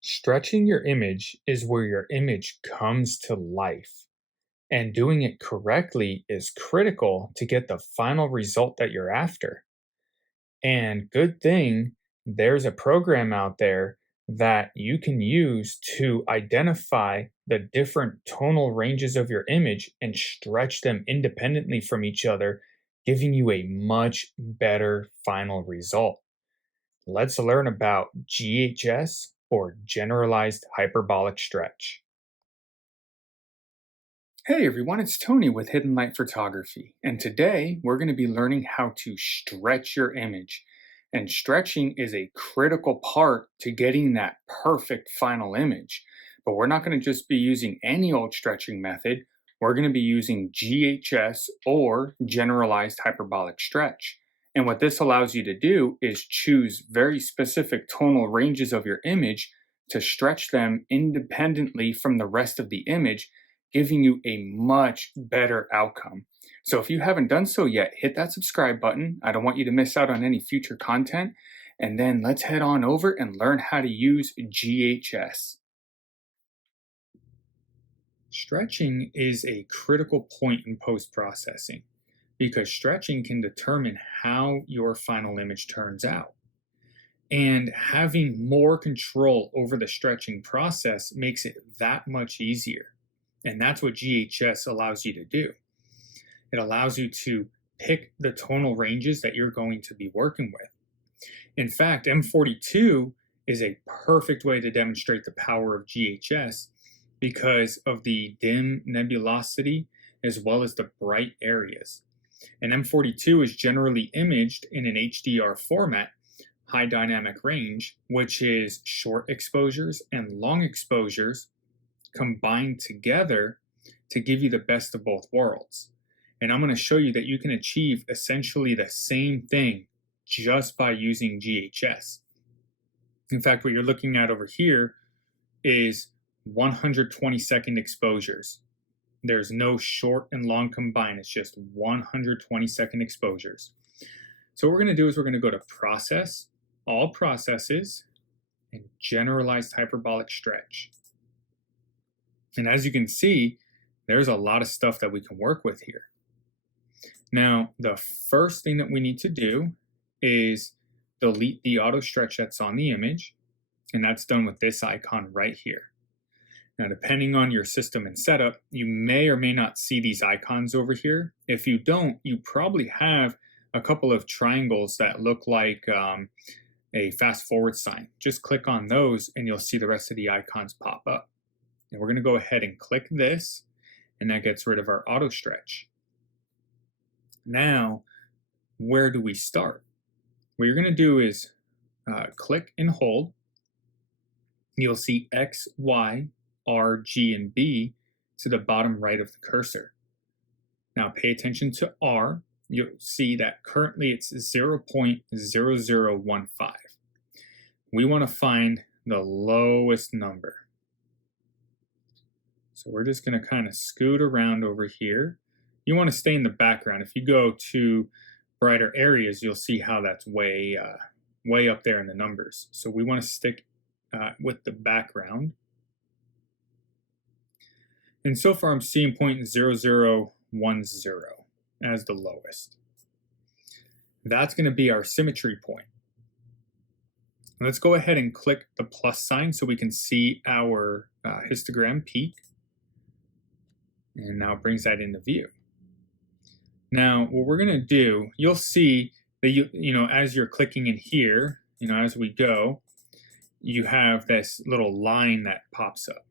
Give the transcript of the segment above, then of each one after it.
Stretching your image is where your image comes to life, and doing it correctly is critical to get the final result that you're after. And good thing there's a program out there that you can use to identify the different tonal ranges of your image and stretch them independently from each other, giving you a much better final result. Let's learn about GHS or Generalized Hyperbolic Stretch. Hey everyone, it's Tony with Hidden Light Photography, and today we're going to be learning how to stretch your image. And stretching is a critical part to getting that perfect final image. But we're not going to just be using any old stretching method, we're going to be using GHS or Generalized Hyperbolic Stretch. And what this allows you to do is choose very specific tonal ranges of your image to stretch them independently from the rest of the image, giving you a much better outcome. So if you haven't done so yet, hit that subscribe button. I don't want you to miss out on any future content. And then let's head on over and learn how to use GHS. Stretching is a critical point in post-processing because stretching can determine how your final image turns out. And having more control over the stretching process makes it that much easier. And that's what GHS allows you to do. It allows you to pick the tonal ranges that you're going to be working with. In fact, M42 is a perfect way to demonstrate the power of GHS because of the dim nebulosity as well as the bright areas. And M42 is generally imaged in an HDR format, high dynamic range, which is short exposures and long exposures combined together to give you the best of both worlds. And I'm going to show you that you can achieve essentially the same thing just by using GHS. In fact, what you're looking at over here is 120-second exposures. There's no short and long combined. It's just 120-second exposures. So what we're going to do is we're going to go to Process, All Processes, and Generalized Hyperbolic Stretch. And as you can see, there's a lot of stuff that we can work with here. Now, the first thing that we need to do is delete the auto stretch that's on the image, and that's done with this icon right here. Now, depending on your system and setup, you may or may not see these icons over here. If you don't, you probably have a couple of triangles that look like a fast forward sign. Just click on those and you'll see the rest of the icons pop up. And we're going to go ahead and click this, and that gets rid of our auto stretch. Now, where do we start? What you're going to do is click and hold. You'll see X, Y, R, G, and B to the bottom right of the cursor. Now pay attention to R. You'll see that currently it's 0.0015. We want to find the lowest number. So we're just going to kind of scoot around over here. You want to stay in the background. If you go to brighter areas, you'll see how that's way up there in the numbers. So we want to stick with the background. And so far I'm seeing 0.0010 as the lowest. That's going to be our symmetry point. Let's go ahead and click the plus sign so we can see our histogram peak. And now it brings that into view. Now, what we're going to do, you'll see that you know, as you're clicking in here, as we go, you have this little line that pops up.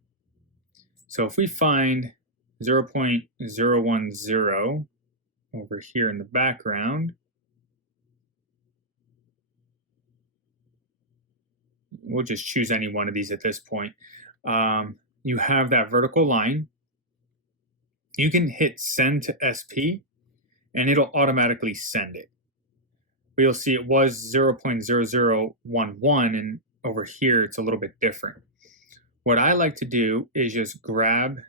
So if we find 0.010 over here in the background, we'll just choose any one of these at this point. You have that vertical line. You can hit send to SP and it'll automatically send it. But you'll see it was 0.0011 and over here it's a little bit different. What I like to do is just grab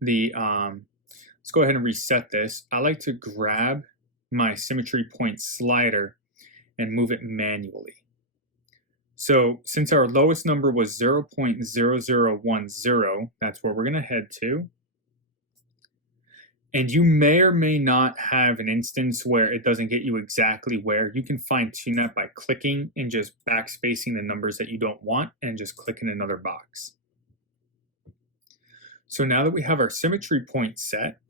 the, let's go ahead and reset this. I like to grab my symmetry point slider and move it manually. So since our lowest number was 0.0010, that's where we're going to head to. And you may or may not have an instance where it doesn't get you exactly where. You can fine tune that by clicking and just backspacing the numbers that you don't want and just clicking another box. So now that we have our symmetry point set,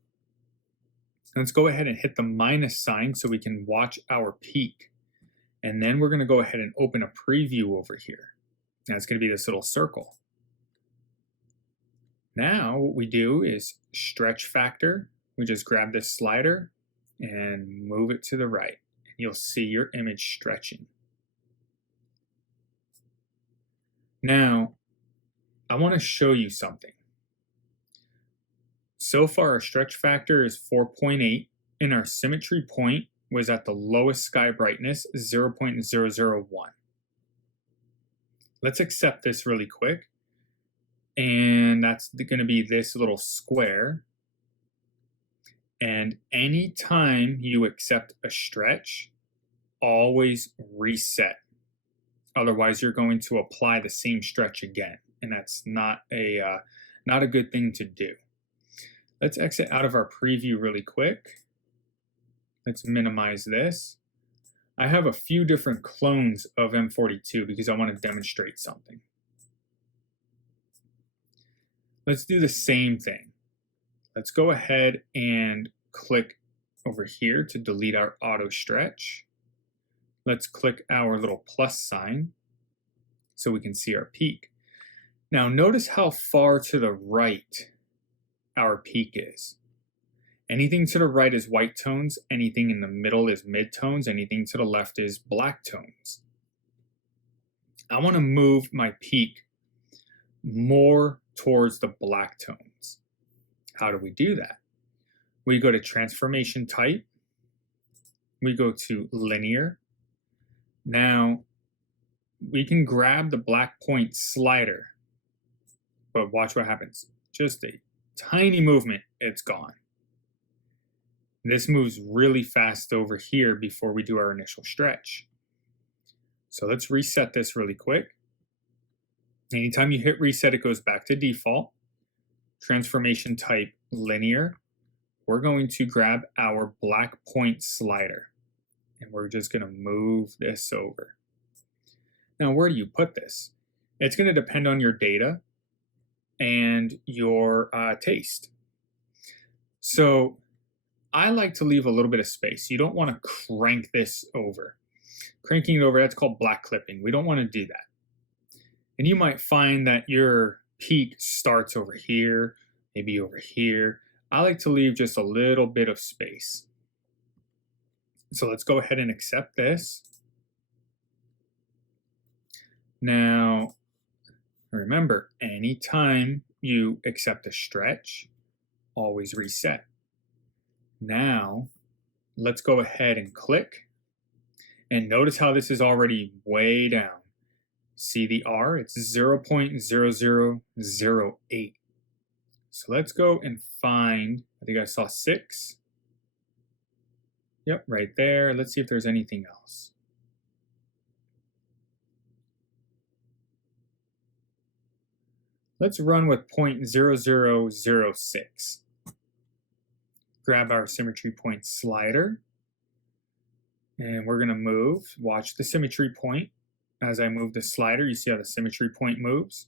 let's go ahead and hit the minus sign so we can watch our peak. And then we're going to go ahead and open a preview over here. Now it's going to be this little circle. Now what we do is stretch factor. We just grab this slider and move it to the right. And you'll see your image stretching. Now, I want to show you something. So far, our stretch factor is 4.8, and our symmetry point was at the lowest sky brightness, 0.001. Let's accept this really quick. And that's going to be this little square. And anytime you accept a stretch, always reset. Otherwise, you're going to apply the same stretch again. And that's not a good thing to do. Let's exit out of our preview really quick. Let's minimize this. I have a few different clones of M42 because I want to demonstrate something. Let's do the same thing. Let's go ahead and click over here to delete our auto stretch. Let's click our little plus sign so we can see our peak. Now notice how far to the right our peak is. Anything to the right is white tones, anything in the middle is mid-tones, anything to the left is black tones. I want to move my peak more towards the black tones. How do we do that? We go to transformation type, we go to linear. Now we can grab the Blackpoint slider, but watch what happens. Just a tiny movement, it's gone. This moves really fast over here before we do our initial stretch. So let's reset this really quick. Anytime you hit reset, it goes back to default. Transformation type linear. We're going to grab our Blackpoint slider and we're just going to move this over. Now, where do you put this? It's going to depend on your data and your taste. So I like to leave a little bit of space. You don't want to crank this over. Cranking it over, that's called black clipping. We don't want to do that. And you might find that your peak starts over here, maybe over here. I like to leave just a little bit of space. So let's go ahead and accept this. Now, remember, anytime you accept a stretch, always reset. Now, let's go ahead and click. And notice how this is already way down. See the R? It's 0.0008. So let's go and find, I think I saw 6. Yep, right there. Let's see if there's anything else. Let's run with 0.0006. Grab our symmetry point slider. And we're going to move. Watch the symmetry point. As I move the slider, you see how the symmetry point moves.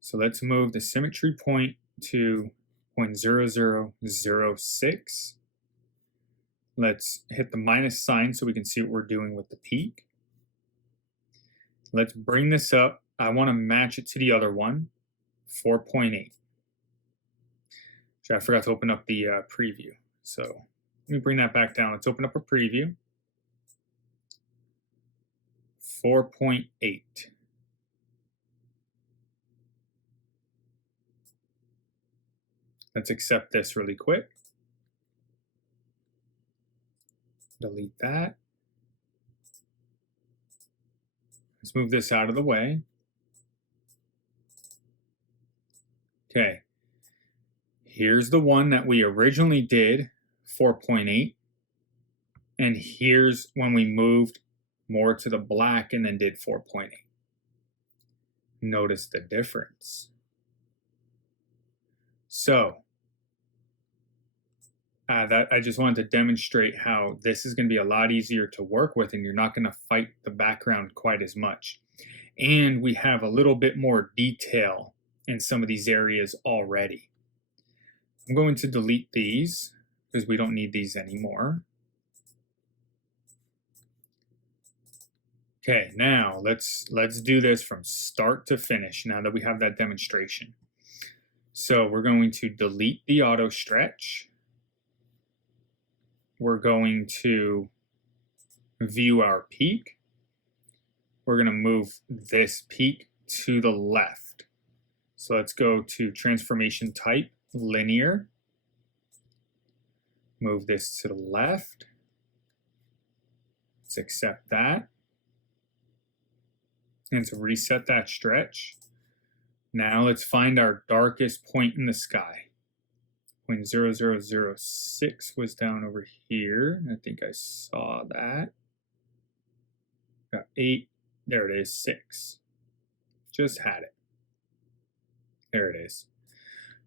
So let's move the symmetry point to 0.0006. Let's hit the minus sign so we can see what we're doing with the peak. Let's bring this up. I want to match it to the other one, 4.8. I forgot to open up the preview. So let me bring that back down. Let's open up a preview. 4.8. Let's accept this really quick. Delete that. Let's move this out of the way. Okay. Here's the one that we originally did, 4.8. And here's when we moved more to the black, and then did 4.8. Notice the difference. So I just wanted to demonstrate how this is going to be a lot easier to work with, and you're not going to fight the background quite as much. And we have a little bit more detail in some of these areas already. I'm going to delete these because we don't need these anymore. Okay, now let's do this from start to finish now that we have that demonstration. So we're going to delete the auto stretch. We're going to view our peak. We're going to move this peak to the left. So let's go to transformation type, linear. Move this to the left. Let's accept that. And to reset that stretch. Now let's find our darkest point in the sky. 0.0006 was down over here. I think I saw that. Got 8. There it is, 6. Just had it. There it is.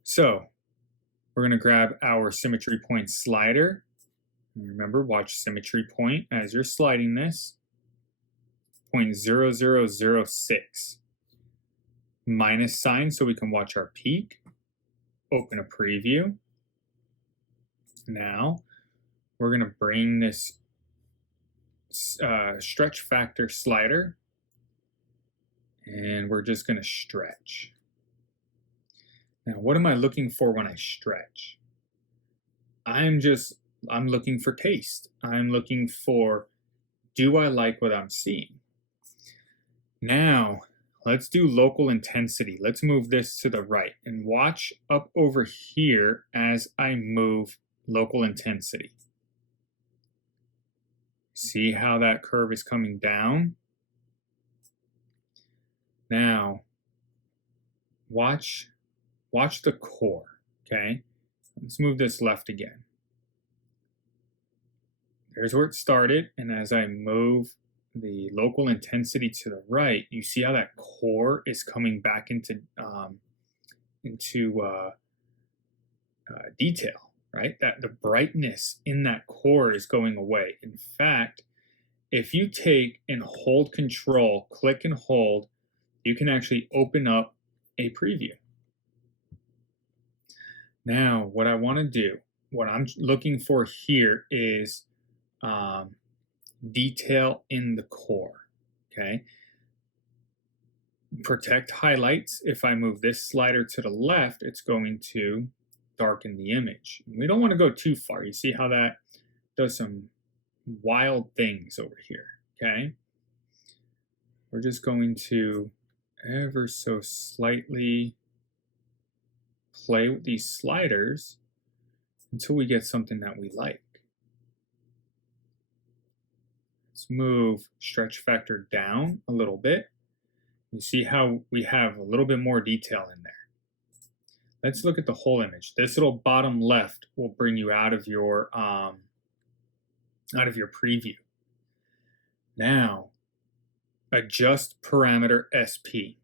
So we're going to grab our symmetry point slider. And remember, watch symmetry point as you're sliding this. 0.0006. Minus sign so we can watch our peak. Open a preview. Now we're going to bring this stretch factor slider, and we're just going to stretch. Now, what am I looking for when I stretch? I'm looking for taste. I'm looking for, do I like what I'm seeing? Now, let's do local intensity. Let's move this to the right and watch up over here as I move local intensity. See how that curve is coming down? Now, watch the core, okay? Let's move this left again. There's where it started, and as I move the local intensity to the right, you see how that core is coming back into detail, right? That the brightness in that core is going away. In fact, if you take and hold control, click and hold, you can actually open up a preview. Now, what I want to do, what I'm looking for here is detail in the core, okay? Protect highlights. If I move this slider to the left, it's going to darken the image. We don't want to go too far. You see how that does some wild things over here, okay? We're just going to ever so slightly play with these sliders until we get something that we like. Let's move stretch factor down a little bit. You see how we have a little bit more detail in there. Let's look at the whole image. This little bottom left will bring you out of your preview. Now, adjust parameter SP.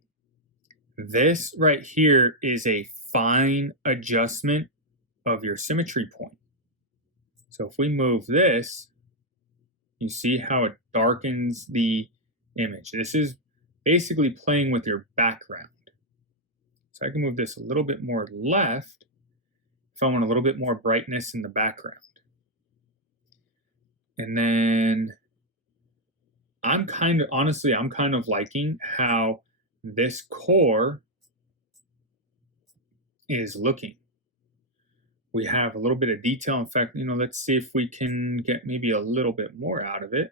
This right here is a fine adjustment of your symmetry point. So if we move this, you see how it darkens the image. This is basically playing with your background. So I can move this a little bit more left if I want a little bit more brightness in the background. And then I'm kind of liking how this core is looking. We have a little bit of detail. In fact, let's see if we can get maybe a little bit more out of it.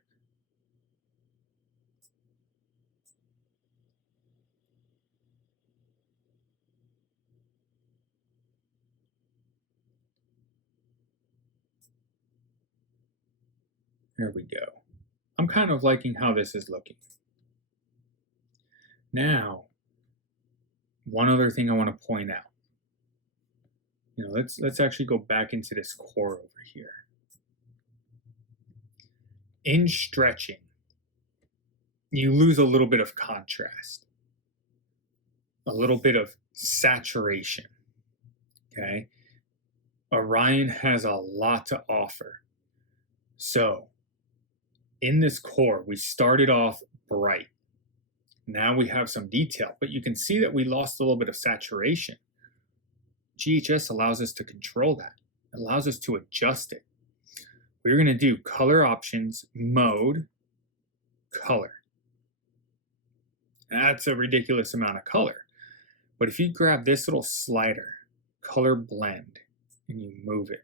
There we go. I'm kind of liking how this is looking. Now, one other thing I want to point out. Let's actually go back into this core over here. In stretching, you lose a little bit of contrast, a little bit of saturation. Okay. Orion has a lot to offer. So, in this core, we started off bright. Now we have some detail, but you can see that we lost a little bit of saturation. GHS allows us to control that. It allows us to adjust it. We're going to do color options, mode, color. That's a ridiculous amount of color. But if you grab this little slider, color blend, and you move it,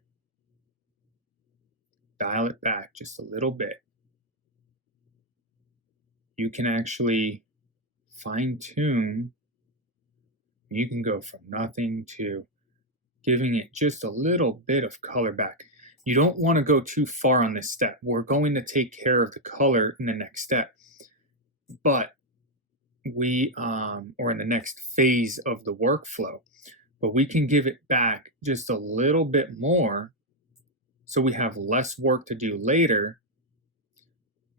dial it back just a little bit, you can actually fine tune. You can go from nothing to giving it just a little bit of color back. You don't want to go too far on this step. We're going to take care of the color in the next step, but or in the next phase of the workflow, but we can give it back just a little bit more so we have less work to do later,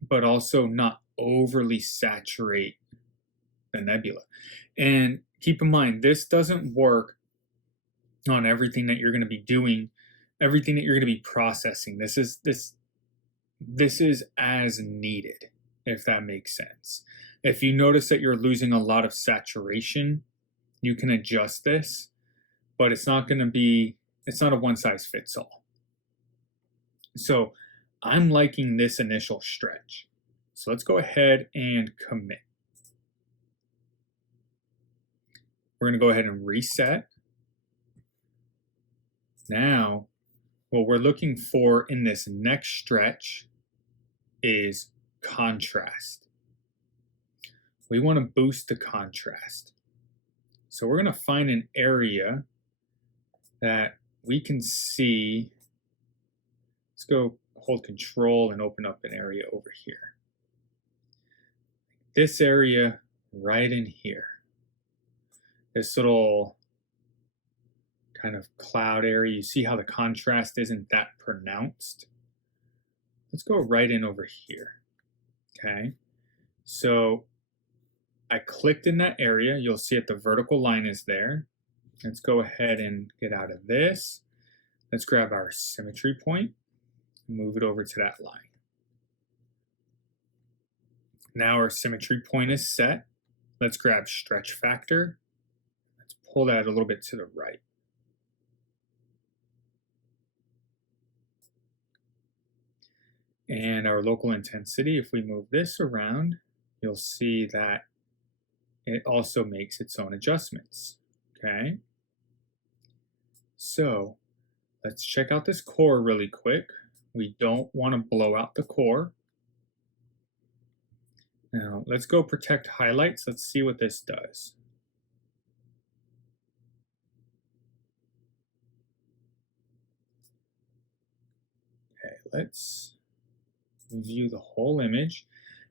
but also not overly saturate the nebula. And keep in mind, this doesn't work on everything that you're going to be doing, everything that you're going to be processing. This is as needed, if that makes sense. If you notice that you're losing a lot of saturation, you can adjust this, but it's not a one size fits all. So I'm liking this initial stretch. So let's go ahead and commit. We're going to go ahead and reset. Now, what we're looking for in this next stretch is contrast. We want to boost the contrast. So we're going to find an area that we can see. Let's go hold control and open up an area over here. This area right in here. This little kind of cloud area. You see how the contrast isn't that pronounced? Let's go right in over here. Okay. So I clicked in that area. You'll see it, the vertical line is there. Let's go ahead and get out of this. Let's grab our symmetry point, move it over to that line. Now our symmetry point is set. Let's grab stretch factor. Let's pull that a little bit to the right. And our local intensity, if we move this around, you'll see that it also makes its own adjustments. Okay. So let's check out this core really quick. We don't want to blow out the core. Now let's go protect highlights. Let's see what this does. Okay, let's view the whole image.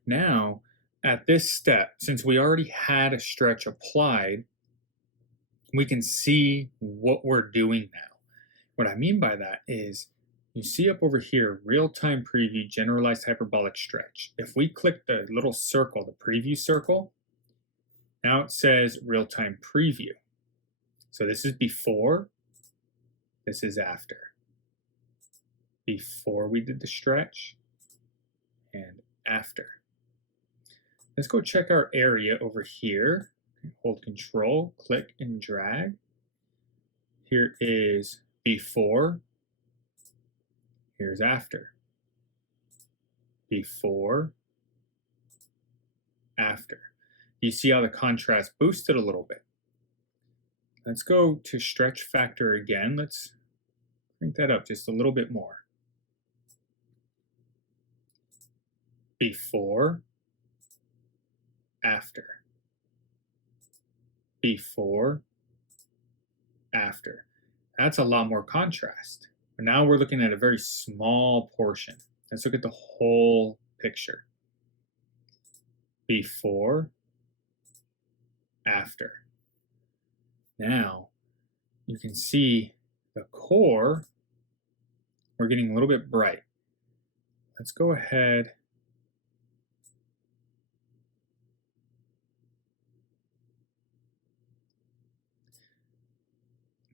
Now, at this step, since we already had a stretch applied, we can see what we're doing now. What I mean by that is, you see up over here, real-time preview, generalized hyperbolic stretch. If we click the little circle, the preview circle, now it says real-time preview. So this is before, this is after. Before we did the stretch, and after. Let's go check our area over here. Hold control, click and drag. Here is before. Here's after. Before, after. You see how the contrast boosted a little bit. Let's go to stretch factor again. Let's crank that up just a little bit more. Before, after. Before, after. That's a lot more contrast. But now we're looking at a very small portion. Let's look at the whole picture. Before, after. Now, you can see the core, we're getting a little bit bright. Let's go ahead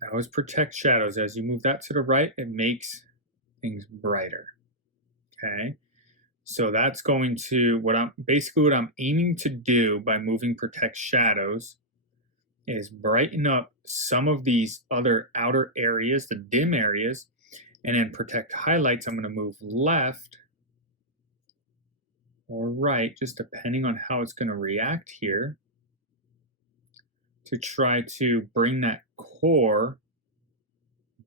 That was protect shadows. As you move that to the right, it makes things brighter. Okay. So that's going to what I'm aiming to do by moving protect shadows is brighten up some of these other outer areas, the dim areas, and then protect highlights. I'm going to move left or right, just depending on how it's going to react here, to try to bring that core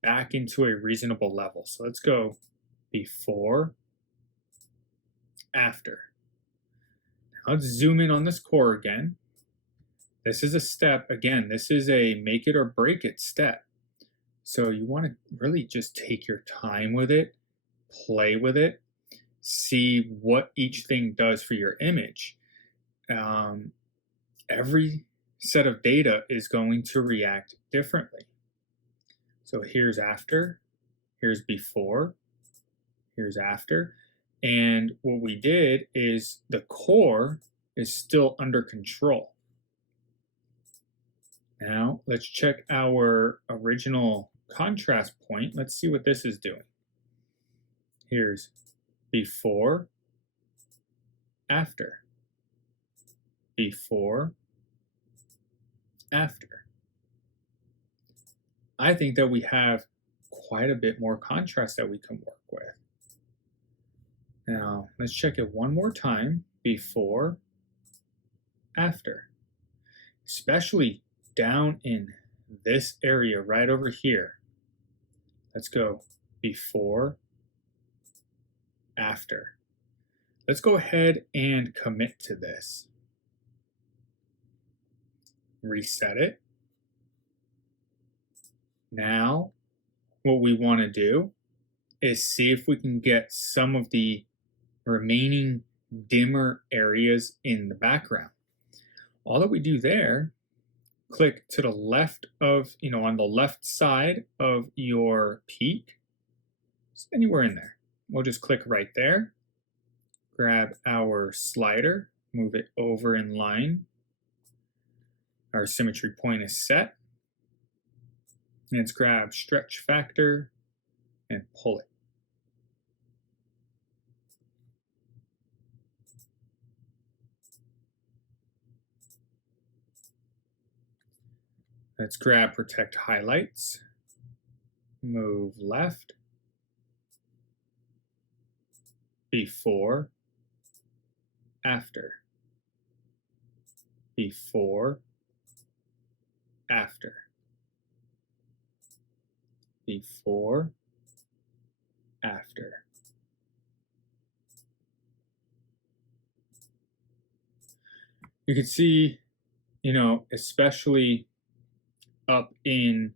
back into a reasonable level. So let's go before, after. Now let's zoom in on this core again. This is a step, again, this is a make it or break it step. So you want to really just take your time with it, play with it, see what each thing does for your image. Every set of data is going to react differently. So here's after, here's before, here's after. And what we did is the core is still under control. Now let's check our original contrast point. Let's see what this is doing. Here's before, after, before, after. I think that we have quite a bit more contrast that we can work with. Now let's check it one more time. Before, after, especially down in this area right over here. Let's go before, after. Let's go ahead and commit to this. Reset it. Now, what we want to do is see if we can get some of the remaining dimmer areas in the background. All that we do there, click to the left of, on the left side of your peak, just anywhere in there. We'll just click right there, grab our slider, move it over in line. Our symmetry point is set. Let's grab stretch factor and pull it. Let's grab protect highlights, move left, before, after, before, after, before, after. You can see, especially up in,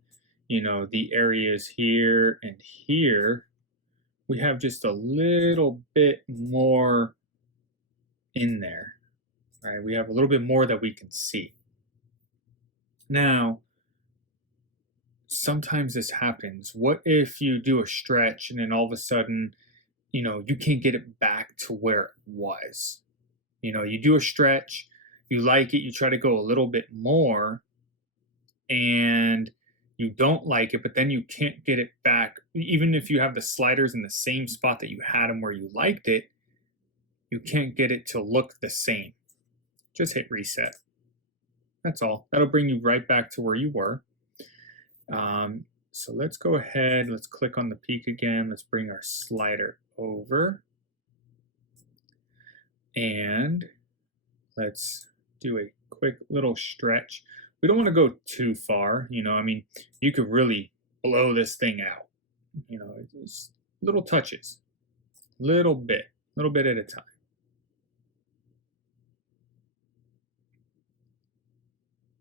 the areas here and here, we have just a little bit more in there, right? We have a little bit more that we can see. Now, sometimes this happens. What if you do a stretch and then all of a sudden, you can't get it back to where it was? You do a stretch, you like it, you try to go a little bit more, and you don't like it, but then you can't get it back. Even if you have the sliders in the same spot that you had them where you liked it, you can't get it to look the same. Just hit reset. That's all. That'll bring you right back to where you were. So let's go ahead, let's click on the peak again. Let's bring our slider over. And let's do a quick little stretch. We don't want to go too far, you could really blow this thing out. Just little touches, little bit at a time.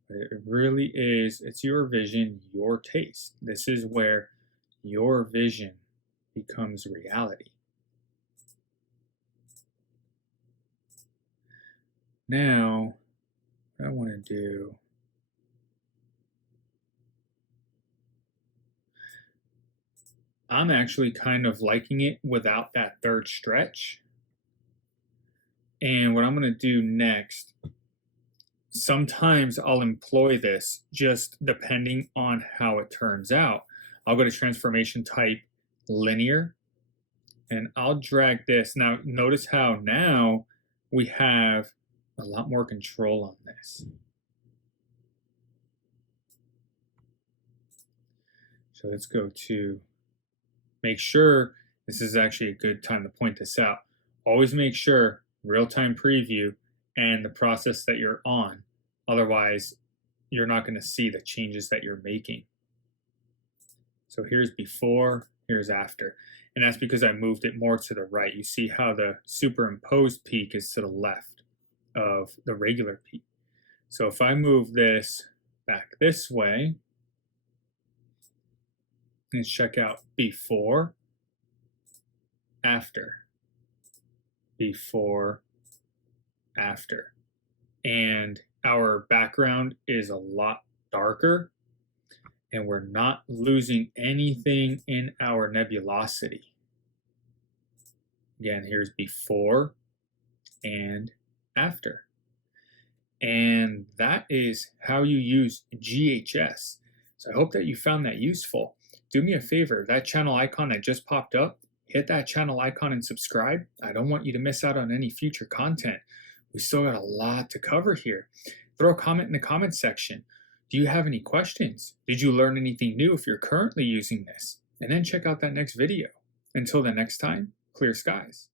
It really is, it's your vision, your taste. This is where your vision becomes reality. Now, what I want to do, I'm actually kind of liking it without that third stretch. And what I'm going to do next sometimes I'll employ this just depending on how it turns out. I'll go to transformation type linear, and I'll drag this. Now, notice how now we have a lot more control on this. So let's go to make sure, this is actually a good time to point this out. Always make sure real-time preview and the process that you're on. Otherwise, you're not going to see the changes that you're making. So here's before, here's after. And that's because I moved it more to the right. You see how the superimposed peak is to the left of the regular peak. So if I move this back this way, let's check out before, after, before, after. And our background is a lot darker, and we're not losing anything in our nebulosity. Again, here's before and after. And that is how you use GHS. So I hope that you found that useful. Do me a favor, that channel icon that just popped up, hit that channel icon and subscribe. I don't want you to miss out on any future content. We still got a lot to cover here. Throw a comment in the comment section. Do you have any questions? Did you learn anything new if you're currently using this? And then check out that next video. Until the next time, clear skies.